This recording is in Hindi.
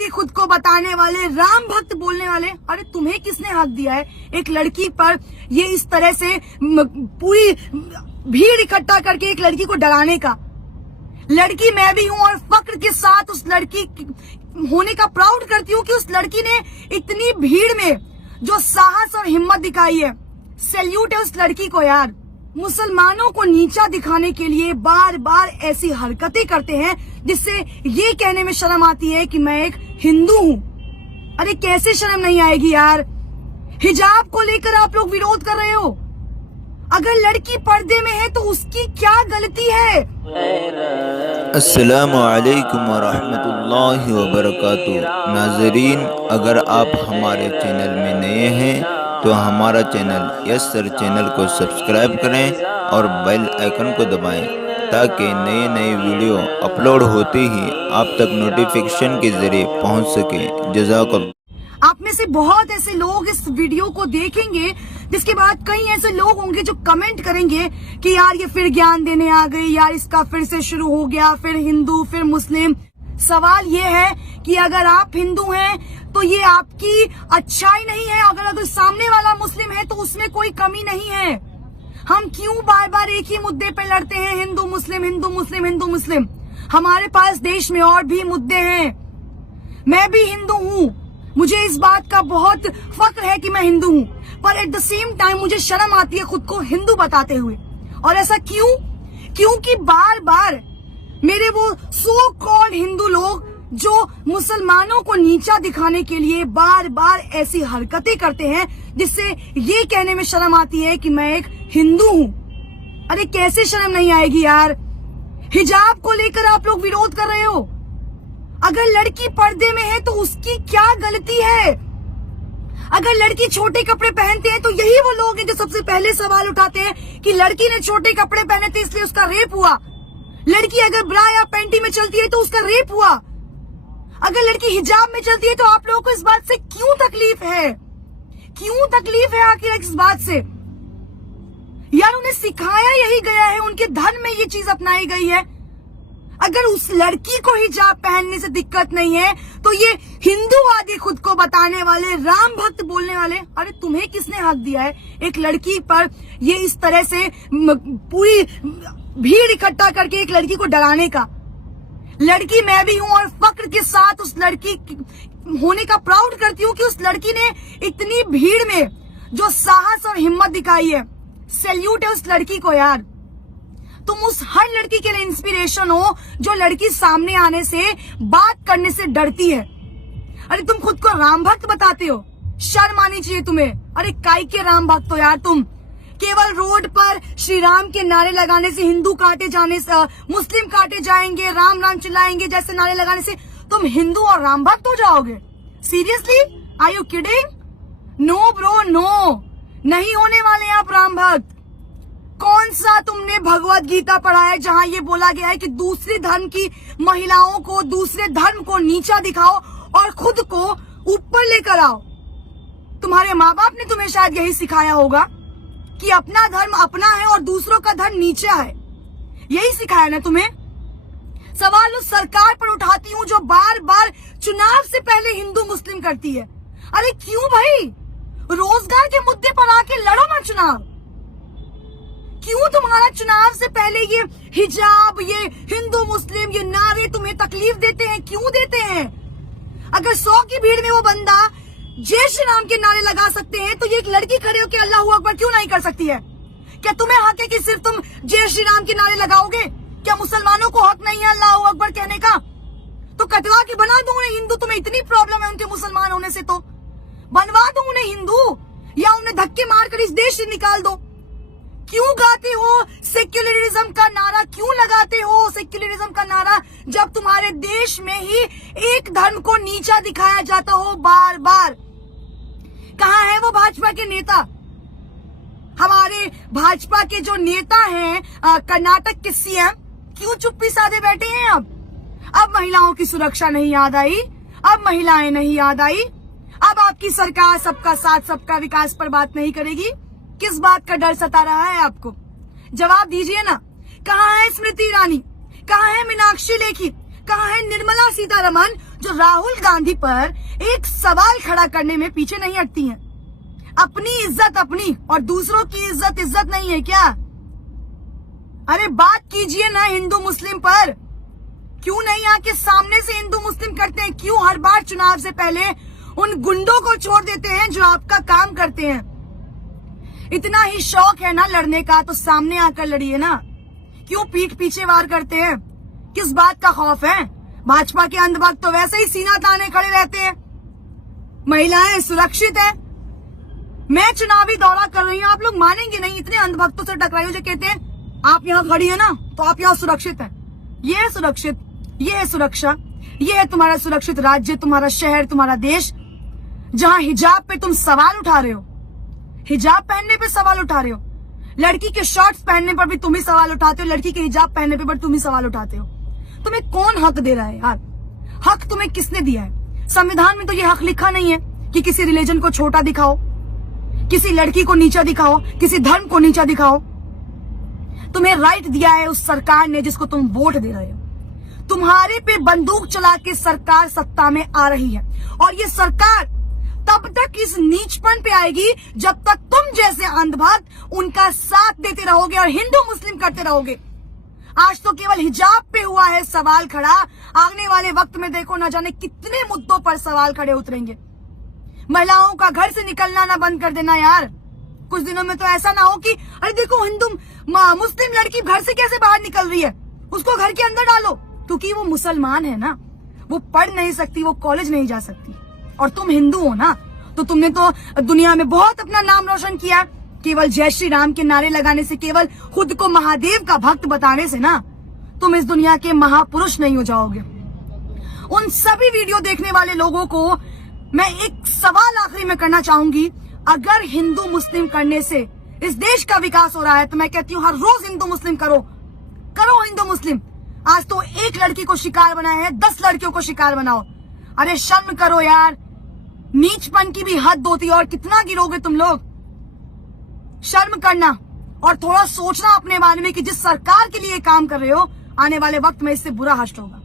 आगे खुद को बताने वाले, राम भक्त बोलने वाले, अरे तुम्हें किसने हक दिया है एक लड़की पर ये इस तरह से पूरी भीड़ इकट्ठा करके एक लड़की को डराने का? लड़की मैं भी हूं और फक्र के साथ उस लड़की होने का प्राउड करती हूँ कि उस लड़की ने इतनी भीड़ में जो साहस और हिम्मत दिखाई है। सैल्यूट है उस लड़की को यार। मुसलमानों को नीचा दिखाने के लिए बार बार ऐसी हरकतें करते हैं जिससे ये कहने में शर्म आती है कि मैं एक हिंदू हूँ। अरे कैसे शर्म नहीं आएगी यार? हिजाब को लेकर आप लोग विरोध कर रहे हो। अगर लड़की पर्दे में है तो उसकी क्या गलती है? अस्सलामु अलैकुम वरहमतुल्लाहि वबरकातुहू। नाज़रीन, अगर आप हमारे चैनल में नए हैं तो हमारा चैनल यस सर चैनल को सब्सक्राइब करें और बेल आइकन को दबाएं ताकि नए नए वीडियो अपलोड होते ही आप तक नोटिफिकेशन के जरिए पहुंच सके। जज़ाकल्लाह। आप में से बहुत ऐसे लोग इस वीडियो को देखेंगे जिसके बाद कई ऐसे लोग होंगे जो कमेंट करेंगे कि यार ये फिर ज्ञान देने आ गई, यार इसका फिर से शुरू हो गया, फिर हिंदू फिर मुस्लिम। सवाल ये है कि अगर आप हिंदू हैं तो ये आपकी अच्छाई नहीं है, अगर सामने वाला मुस्लिम है तो उसमें कोई कमी नहीं है। हम क्यों बार बार एक ही मुद्दे पे लड़ते हैं, हिंदू मुस्लिम हिंदू मुस्लिम हिंदू मुस्लिम? हमारे पास देश में और भी मुद्दे हैं। मैं भी हिंदू हूँ, मुझे इस बात का बहुत फक्र है कि मैं हिंदू हूँ, पर एट द सेम टाइम मुझे शर्म आती है खुद को हिंदू बताते हुए। और ऐसा क्यों? क्योंकि बार बार मेरे वो सो कॉल्ड हिंदू लोग जो मुसलमानों को नीचा दिखाने के लिए बार बार ऐसी हरकतें करते हैं जिससे ये कहने में शर्म आती है कि मैं एक हिंदू हूँ। अरे कैसे शर्म नहीं आएगी यार? हिजाब को लेकर आप लोग विरोध कर रहे हो। अगर लड़की पर्दे में है तो उसकी क्या गलती है? अगर लड़की छोटे कपड़े पहनते हैं तो यही वो लोग हैं जो सबसे पहले सवाल उठाते हैं कि लड़की ने छोटे कपड़े पहने थे इसलिए उसका रेप हुआ। लड़की अगर ब्रा या पैंटी में चलती है तो उसका रेप हुआ। अगर लड़की हिजाब में चलती है तो आप लोगों को इस बात से क्यों तकलीफ है? क्यों तकलीफ है आखिर इस बात से? यार उन्हें सिखाया यही गया है, उनके धर्म में ये चीज अपनाई गई है। अगर उस लड़की को हिजाब पहनने से दिक्कत नहीं है तो ये हिंदू आगे खुद को बताने वाले, राम भक्त बोलने वाले, अरे तुम्हें किसने हक दिया है एक लड़की पर ये इस तरह से पूरी भीड़ इकट्ठा करके एक लड़की को डराने का? लड़की मैं भी हूं और फक्र के साथ उस लड़की होने का प्राउड करती हूँ कि उस लड़की ने इतनी भीड़ में जो साहस और हिम्मत दिखाई है। सैल्यूट है उस लड़की को यार। तुम उस हर लड़की के लिए इंस्पिरेशन हो जो लड़की सामने आने से, बात करने से डरती है। अरे तुम खुद को राम भक्त बताते हो, शर्म आनी चाहिए तुम्हें। अरे काय के राम भक्त हो यार तुम? केवल रोड पर श्री राम के नारे लगाने से, हिंदू काटे जाने से, मुस्लिम काटे जाएंगे, राम राम चिल्लाएंगे जैसे नारे लगाने से तुम हिंदू और राम भक्त हो जाओगे? Seriously? Are you kidding? No bro no, नहीं होने वाले आप राम भक्त। कौन सा तुमने भगवत गीता पढ़ा है जहां ये बोला गया है कि दूसरे धर्म की महिलाओं को, दूसरे धर्म को नीचा दिखाओ और खुद को ऊपर लेकर आओ? तुम्हारे माँ बाप ने तुम्हें शायद यही सिखाया होगा कि अपना धर्म अपना है और दूसरों का धर्म नीचा है। यही सिखाया ना तुम्हें? सवाल उस सरकार पर उठाती हूँ जो बार बार चुनाव से पहले हिंदू मुस्लिम करती है। अरे क्यों भाई? रोजगार के मुद्दे पर आके लड़ो ना चुनाव। क्यों तुम्हारा चुनाव से पहले ये हिजाब, ये हिंदू मुस्लिम, ये नारे तुम्हें तकलीफ देते हैं? क्यों देते हैं? अगर 100 की भीड़ में वो बंदा जय श्री राम के नारे लगा सकते हैं तो ये एक लड़की खड़े होकर अल्लाह अकबर क्यों नहीं कर सकती है? क्या तुम्हें हक है कि सिर्फ तुम जय श्री राम के नारे लगाओगे? क्या मुसलमानों को हक नहीं है अल्लाह अकबर कहने का? तो कटवा के बना दो उन्हें हिंदू। तुम्हें इतनी प्रॉब्लम है उनके मुसलमान होने से तो बनवा दो उन्हें हिंदू, या उन्हें धक्के मारकर इस देश से निकाल दो। क्यों गाते हो सेक्युलरिज्म का नारा? क्यों लगाते हो सेक्युलरिज्म का नारा जब तुम्हारे देश में ही एक धर्म को नीचा दिखाया जाता हो बार बार? कहाँ है वो भाजपा के नेता? हमारे भाजपा के जो नेता हैं कर्नाटक के सीएम, क्यों चुप्पी साधे बैठे हैं? अब महिलाओं की सुरक्षा नहीं याद आई, अब महिलाएं नहीं याद आई, अब आपकी सरकार सबका साथ सबका विकास पर बात नहीं करेगी। किस बात का डर सता रहा है आपको? जवाब दीजिए ना। कहाँ है स्मृति ईरानी? कहाँ है मीनाक्षी लेखी? कहाँ है निर्मला सीतारमण जो राहुल गांधी पर एक सवाल खड़ा करने में पीछे नहीं हटती हैं। अपनी इज्जत अपनी और दूसरों की इज्जत नहीं है क्या? अरे बात कीजिए ना हिंदू मुस्लिम पर। क्यों नहीं आके सामने से हिंदू मुस्लिम करते हैं? क्यों हर बार चुनाव से पहले उन गुंडों को छोड़ देते हैं जो आपका काम करते हैं? इतना ही शौक है ना लड़ने का तो सामने आकर लड़िए ना। क्यों पीठ पीछे वार करते हैं? किस बात का खौफ है? भाजपा के अंधभक्त तो वैसे ही सीना ताने खड़े रहते हैं। महिलाएं सुरक्षित है। मैं चुनावी दौरा कर रही हूं, आप लोग मानेंगे नहीं, इतने अंधभक्तों से टकराई हो जो कहते हैं आप यहाँ खड़ी है ना तो आप यहाँ सुरक्षित है। ये है सुरक्षित, ये है सुरक्षा, ये है तुम्हारा सुरक्षित राज्य, तुम्हारा शहर, तुम्हारा देश, जहां हिजाब पे तुम सवाल उठा रहे हो। हिजाब पहनने पे सवाल उठा रहे हो। लड़की के शॉर्ट्स पहनने पर भी तुम ही सवाल उठाते हो, लड़की के हिजाब पहनने पे तुम ही सवाल उठाते हो। तुम्हें कौन हक दे रहा है यार? हक तुम्हें किसने दिया है? संविधान में तो ये हक लिखा नहीं है कि किसी रिलीजन को छोटा दिखाओ, किसी लड़की को नीचा दिखाओ, किसी धर्म को नीचा दिखाओ। तुम्हें राइट दिया है उस सरकार ने जिसको तुम वोट दे रहे हो। तुम्हारे पे बंदूक चला के सरकार सत्ता में आ रही है और ये सरकार तब तक इस नीचपन पे आएगी जब तक तुम जैसे अंधभक्त उनका साथ देते रहोगे और हिंदू मुस्लिम करते रहोगे। आज तो केवल हिजाब पे हुआ है सवाल खड़ा, आने वाले वक्त में देखो न जाने कितने मुद्दों पर सवाल खड़े उतरेंगे। महिलाओं का घर से निकलना ना बंद कर देना यार। कुछ दिनों में तो ऐसा ना हो कि अरे देखो हिंदू मुस्लिम लड़की घर से कैसे बाहर निकल रही है, उसको घर के अंदर डालो, क्योंकि वो मुसलमान है ना, वो पढ़ नहीं सकती, वो कॉलेज नहीं जा सकती। और तुम हिंदू हो ना, तो तुमने तो दुनिया में बहुत अपना नाम रोशन किया। केवल जय श्री राम के नारे लगाने से, केवल खुद को महादेव का भक्त बताने से ना तुम इस दुनिया के महापुरुष नहीं हो जाओगे। उन सभी वीडियो देखने वाले लोगों को मैं एक सवाल आखिरी में करना चाहूंगी। अगर हिंदू मुस्लिम करने से इस देश का विकास हो रहा है तो मैं कहती हूँ हर रोज हिंदू मुस्लिम करो हिंदू मुस्लिम। आज तो एक लड़की को शिकार बनाया है, 10 लड़कियों को शिकार बनाओ। अरे शर्म करो यार, नीचपन की भी हद होती है और कितना गिरोगे तुम लोग? शर्म करना और थोड़ा सोचना अपने बारे में कि जिस सरकार के लिए काम कर रहे हो आने वाले वक्त में इससे बुरा हश्र होगा।